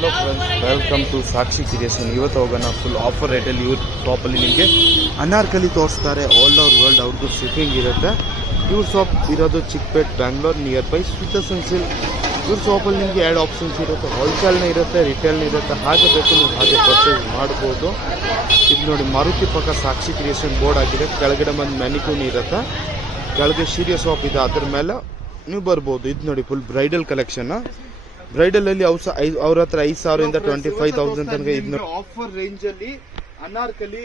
Hello friends, welcome to Sakshi creation. ಇವತ್ತು ಹೋಗೋಣ full offer ರೇಟಲ್ಲಿ ಇವ್ರ ಶಾಪಲ್ಲಿ ನಿಮಗೆ ಅನಾರ್ಕಲಿ ತೋರಿಸ್ತಾರೆ. ಆಲ್ ಓವರ್ ವರ್ಲ್ಡ್ ಅವ್ರದ್ದು ಶಿಪ್ಪಿಂಗ್ ಇರುತ್ತೆ. ಇವ್ರ ಶಾಪ್ ಇರೋದು Chickpet, Bangalore near by switches and silk. ಇವ್ರ ಶಾಪಲ್ಲಿ ನಿಮಗೆ 2 ಆಪ್ಷನ್ಸ್ ಇರುತ್ತೆ. ಹೋಲ್ಸೇಲ್ನ ಇರುತ್ತೆ, ರಿಟೇಲ್ನ ಇರುತ್ತೆ. ಹಾಗೆ ಬೇಕು ನೀವು ಹಾಗೆ ಪರ್ಚೇಸ್ ಮಾಡ್ಬೋದು. ಇದು ನೋಡಿ, ಮಾರುತಿ ಪಕ್ಕ ಸಾಕ್ಷಿ ಕ್ರಿಯೇಷನ್ ಬೋರ್ಡ್ ಆಗಿದೆ. ಕೆಳಗಡೆ ಬಂದು ಮ್ಯಾನಿಕ್ಯೂನ್ ಇರುತ್ತೆ, ಕೆಳಗೆ ಶೀರಿಯ ಶಾಪ್ ಇದೆ, ಅದ್ರ ಮೇಲೆ ನೀವು ಬರ್ಬೋದು. ಇದು ನೋಡಿ, ಫುಲ್ ಬ್ರೈಡಲ್ ಕಲೆಕ್ಷನ್. ಬ್ರೈಡಲ್ ಅಲ್ಲಿ ಅವ್ರ ಹತ್ರ 5,000 ಇಂದ 25,000 ತನಕ ಇದು ಆಫರ್ ರೇಂಜ್ ಅಲ್ಲಿ ಅನಾರ್ಕಲಿ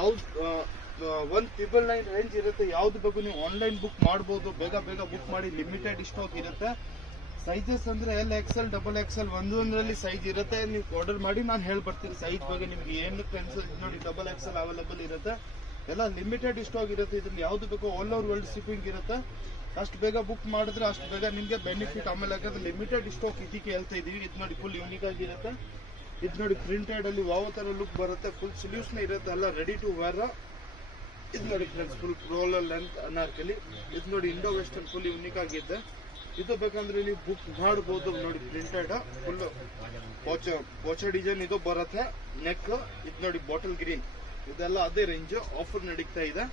1,999 ರೇಂಜ್ ಇರುತ್ತೆ. ಯಾವ್ದು ಬೇಕು ನೀವು ಆನ್ಲೈನ್ ಬುಕ್ ಮಾಡಬಹುದು. ಬೇಗ ಬೇಗ ಬುಕ್ ಮಾಡಿ, ಲಿಮಿಟೆಡ್ ಸ್ಟಾಕ್ ಇರುತ್ತೆ. ಸೈಜಸ್ ಅಂದ್ರೆ XL, XXL ಒಂದೊಂದರಲ್ಲಿ ಸೈಜ್ ಇರುತ್ತೆ. ನೀವು ಆರ್ಡರ್ ಮಾಡಿ ನಾನು ಹೇಳ್ಬರ್ತೀನಿ ಸೈಜ್ ಬಗ್ಗೆ. ನಿಮ್ಗೆ ಏನು ಕನ್ಸಲ್ ನೋಡಿ, XXL ಅವೈಲೇಬಲ್ ಇರುತ್ತೆ. ಎಲ್ಲ ಲಿಮಿಟೆಡ್ ಸ್ಟಾಕ್ ಇರುತ್ತೆ. ಇದ್ರಲ್ಲಿ ಯಾವ್ದು ಬೇಕು ಆಲ್ ಓವರ್ ವರ್ಲ್ಡ್ ಶಿಪ್ಪಿಂಗ್ ಇರುತ್ತೆ. ಅಷ್ಟು ಬೇಗ ಬುಕ್ ಮಾಡಿದ್ರೆ ಅಷ್ಟು ಬೇಗ ನಿಮಗೆ ಬೆನಿಫಿಟ್. ಆಮೇಲೆ ಯಾಕಂದ್ರೆ ಲಿಮಿಟೆಡ್ ಸ್ಟಾಕ್ ಇದಕ್ಕೆ ಹೇಳ್ತಾ ಇದೀವಿ. ಇದು ನೋಡಿ, ಫುಲ್ ಯೂನಿಕ್ ಆಗಿರುತ್ತೆ. ಇದು ನೋಡಿ, ಪ್ರಿಂಟೆಡ್ ಅಲ್ಲಿ ಯಾವ ತರ ಲುಕ್ ಬರುತ್ತೆ. ಫುಲ್ ಸೊಲ್ಯೂಷನ್ ಇರುತ್ತೆ, ಎಲ್ಲ ರೆಡಿ ಟು ವೇರ್. ಇದು ನೋಡಿ friends, full floor length anarkali. ಇದು ನೋಡಿ, ಇಂಡೋ ವೆಸ್ಟರ್ನ್ ಫುಲ್ ಯೂನಿಕ್ ಆಗಿದೆ. ಇದು ಬೇಕಂದ್ರೆ ಇಲ್ಲಿ ಬುಕ್ ಮಾಡಬಹುದು. ನೋಡಿ, ಪ್ರಿಂಟೆಡ್ ಫುಲ್ ಪೋಚ ಡಿಸೈನ್ ಇದು ಬರುತ್ತೆ. ನೆಕ್ ಇದು ನೋಡಿ, ಬಾಟಲ್ ಗ್ರೀನ್. ಇದೆಲ್ಲ ಅದೇ ರೇಂಜ್. ಆಫರ್ ನಡೀತಾ ಇದೆ.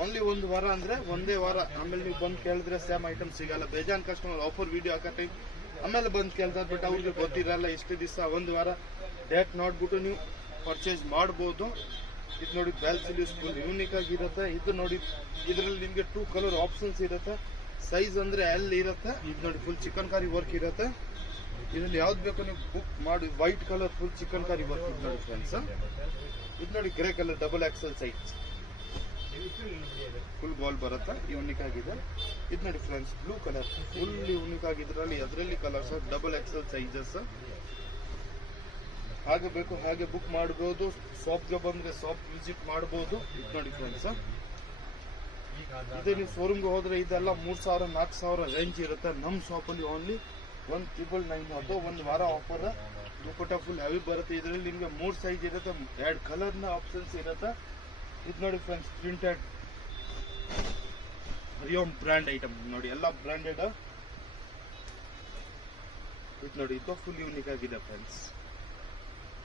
ಓನ್ಲಿ 1 ವಾರ ಅಂದ್ರೆ ಒಂದೇ ವಾರ. ಆಮೇಲೆ ನೀವು ಬಂದು ಕೇಳಿದ್ರೆ ಸೇಮ್ ಐಟಮ್ ಸಿಗಲ್ಲ. ಬೇಜಾನ್ ಕಸ್ಟಮರ್ ಆಫರ್ ವಿಡಿಯೋ ಹಾಕೋ ಟೈಮ್ ಆಮೇಲೆ ಬಂದು ಕೇಳ್ತಾರೆ, ಬಟ್ ಅವ್ರಿಗೆ ಗೊತ್ತಿರಲ್ಲ. ಇಷ್ಟು ದಿವಸ 1 ವಾರ ಡೇಟ್ ನೋಡ್ಬಿಟ್ಟು ನೀವು ಪರ್ಚೇಸ್ ಮಾಡ್ಬೋದು. ಇದು ನೋಡಿ, ಬ್ಯಾಲ್ ಸಿಲ್ಯೂಸ್ ಫುಲ್ ಯೂನಿಕ್ ಆಗಿರುತ್ತೆ. ಇದು ನೋಡಿ, ಇದರಲ್ಲಿ ನಿಮಗೆ 2 ಕಲರ್ ಆಪ್ಷನ್ಸ್ ಇರುತ್ತೆ. ಸೈಜ್ ಅಂದ್ರೆ L ಇರುತ್ತೆ. ಇದು ನೋಡಿ, ಫುಲ್ ಚಿಕನ್ ಕಾರಿ ವರ್ಕ್ ಇರುತ್ತೆ. ಇದರಲ್ಲಿ ಯಾವ್ದು ಬೇಕು ನೀವು ಬುಕ್ ಮಾಡಿ. White colour full chikankari work ಇದು ನೋಡಿ ಫ್ರೆಂಡ್ಸ್. ಇದು ನೋಡಿ, grey colour XXL size full ball ಬರುತ್ತೆ, ಯೂನಿಕ್ ಆಗಿದೆ. ಇದು ನೋಡಿ friends, blue colour full unique ಆಗಿದ್ರಲ್ಲಿ ಅದರಲ್ಲಿ ಕಲರ್ಸ್ XXL ಸೈಜಸ್. ಹಾಗೆ ಬೇಕು ಹಾಗೆ ಬುಕ್ ಮಾಡಬಹುದು. ಶಾಪ್ಗೆ ಬಂದ್ರೆ ಶಾಪ್ ವಿಸಿಟ್ ಮಾಡಬಹುದು. ಇದು ನೋಡಿ ಫ್ರೆಂಡ್ಸ್, ಇದೇ ನೀವು ಶೋರೂಮ್ಗೆ ಹೋದ್ರೆ ಇದೆಲ್ಲ 3,000 4,000 ರೇಂಜ್ ಇರುತ್ತೆ. ನಮ್ಮ ಶಾಪಲ್ಲಿ ಓನ್ಲಿ 1,999. ಅದು 1 ವಾರ ಆಫರ್. ದುಪ್ಪಟ್ಟ ಫುಲ್ ಹೆವಿ ಬರುತ್ತೆ. ಇದರಲ್ಲಿ ನಿಮಗೆ 3 ಸೈಜ್ ಇರುತ್ತೆ, 2 ಕಲರ್ನ ಆಪ್ಷನ್ಸ್ ಇರುತ್ತೆ. ಇದು ನೋಡಿ ಫ್ರೆಂಡ್ಸ್, ಪ್ರಿಂಟೆಡ್ ಹರಿಯೋಮ್ ಬ್ರ್ಯಾಂಡ್ ಐಟಮ್ ನೋಡಿ, ಎಲ್ಲ ಬ್ರ್ಯಾಂಡೆಡ್. ಇದು ನೋಡಿ, ಇದು ಫುಲ್ ಯೂನಿಕ್ ಆಗಿದೆ ಫ್ರೆಂಡ್ಸ್.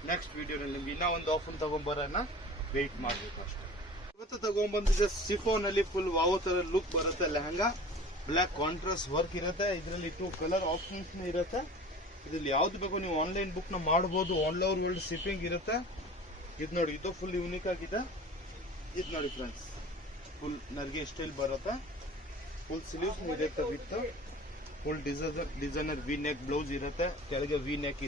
ನೆಕ್ಸ್ಟ್ ವಿಡಿಯೋನಲ್ಲಿ ನಿಮ್ಗೆ ಇನ್ನೂ ಒಂದು ಆಫರ್ ತಗೊಂಡ್ಬರೋಣ, ವೆಯ್ಟ್ ಮಾಡಬೇಕು ಅಷ್ಟೇ. ಇವತ್ತು ತಗೊಂಡ್ಬಂದಿದೆ ಸಿಫೋನ್ ಅಲ್ಲಿ ಫುಲ್ ವಾವ್ ತರ ಲುಕ್ ಬರುತ್ತೆ. ಲೆಹಂಗಾ ಬ್ಲ್ಯಾಕ್ ಕಾಂಟ್ರಾಸ್ಟ್ ವರ್ಕ್ ಇರುತ್ತೆ. ಇದರಲ್ಲಿ 2 ಕಲರ್ ಆಪ್ಷನ್ಸ್ ಇರುತ್ತೆ. ಇದ್ರಲ್ಲಿ ಯಾವ್ದು ಬೇಕು ನೀವು ಆನ್ಲೈನ್ ಬುಕ್ ನ ಮಾಡಬಹುದು. ಆಲ್ ಓವರ್ ವರ್ಲ್ಡ್ ಶಿಪ್ಪಿಂಗ್ ಇರುತ್ತೆ. ಇದು ನೋಡಿ, ಇದು ಫುಲ್ ಯೂನಿಕ್ ಆಗಿದೆ. ಇದು ನೋಡಿ ಫ್ರೆಂಡ್ಸ್, ಫುಲ್ ನರ್ಗೆ ಸ್ಟೈಲ್ ಬರುತ್ತೆ. ಫುಲ್ ಸ್ಲೀವ್ಸ್ ಇರುತ್ತೆ with full designer V neck blouse ಇರುತ್ತೆ. ಕೆಳಗೆ ವಿ ನೆಕ್